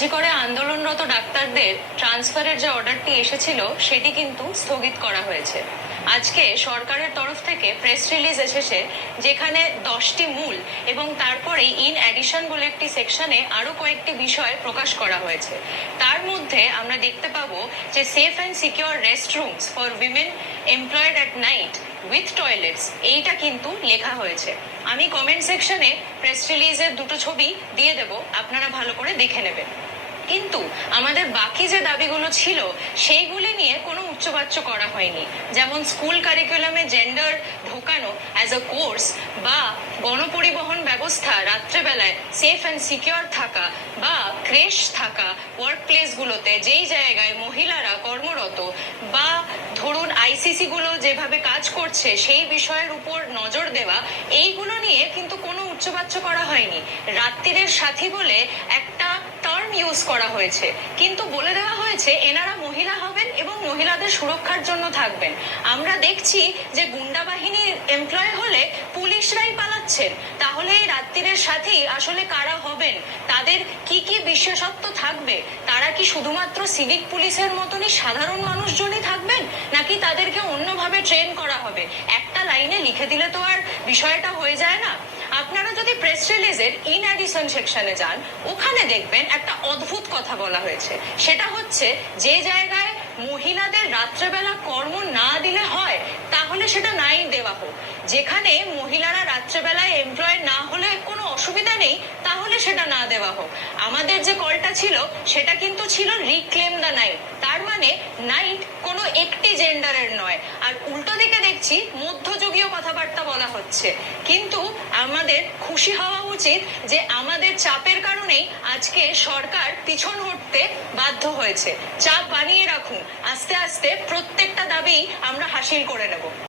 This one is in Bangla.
যে করে আন্দোলনরত ডাক্তারদের ট্রান্সফারের যে অর্ডারটি এসেছিল সেটি কিন্তু স্থগিত করা হয়েছে। আজকে সরকারের তরফ থেকে প্রেস রিলিজ এসেছে যেখানে দশটি মূল এবং তারপরে ইন অ্যাডিশন বলে একটি সেকশনে আরও কয়েকটি বিষয় প্রকাশ করা হয়েছে। তার মধ্যে আমরা দেখতে পাবো যে safe and secure rest rooms for women employed at night with toilets এইটা কিন্তু লেখা হয়েছে। আমি কমেন্ট সেকশনে প্রেস রিলিজের দুটো ছবি দিয়ে দেব, আপনারা ভালো করে দেখে নেবেন। কিন্তু আমাদের বাকি যে দাবিগুলো ছিল, সেইগুলি নিয়ে কোনো উচ্চবাচ্য করা হয়নি। যেমন স্কুল কারিকুলামে জেন্ডার ঢোকানো অ্যাজ আ কোর্স বা গণপরিবহন ব্যবস্থা রাত্রেবেলায় সেফ অ্যান্ড সিকিউর থাকা বা ক্রেশ থাকা ওয়ার্ক প্লেসগুলোতে যেই জায়গায় মহিলারা কর্মরত বা ধরুন আইসিসি গুলো যেভাবে কাজ করছে, সেই বিষয়ের উপর নজর দেওয়া, এইগুলো নিয়ে কিন্তু কোনো উচ্চবাচ্য করা হয়নি। রাত্রিরের সাথী বলে একটা ইউজ করা হয়েছে। কিন্তু বলে দেওয়া হয়েছে, এনারা মহিলা হবেন এবং মহিলাদের সুরক্ষার জন্য থাকবেন। আমরা দেখছি যে গুন্ডা বাহিনীর এমপ্লয় হলে পুলিশরাই পালাচ্ছেন। তাহলে এই রাত্রিরের সাথী আসলে কারা হবেন? তাদের কি কি বিশেষত্ব থাকবে? তারা কি শুধুমাত্র সিভিক পুলিশের মতনই সাধারণ মানুষজনই থাকবেন? নাকি তাদেরকে অন্যভাবে ট্রেন করা হবে? একটা লাইনে লিখে দিলে তো আর বিষয়টা হয়ে যায় না? আপনারা যদি প্রেস রিলিজের ইন অ্যাডিশন সেকশনে যান, ওখানে দেখবেন একটা অদ্ভুত কথা বলা হয়েছে। সেটা হচ্ছে, যে জায়গায় মহিলাদের রাত্রেবেলা কর্ম না দিলে হয়, তাহলে সেটা নাই দেওয়া হোক। যেখানে মহিলারা রাত্রেবেলায় এমপ্লয় না হলে কোনো অসুবিধা নেই, তাহলে সেটা না দেওয়া হোক। আমাদের যে কলটা ছিল, সেটা কিন্তু ছিল রিক্লেম দ্য নাইট তার মানে নাইট কোনো একটি জেন্ডারের নয়। আর উল্টো দেখছি মধ্যযুগীয় কথাবার্তা বলা হচ্ছে। কিন্তু আমাদের খুশি হওয়া উচিত যে আমাদের চাপের কারণেই আজকে সরকার পিছন হটতে বাধ্য হয়েছে। চাপ বানিয়ে রাখুন। আস্তে আস্তে প্রত্যেকটা দাবি আমরা হাসিল করে নেব।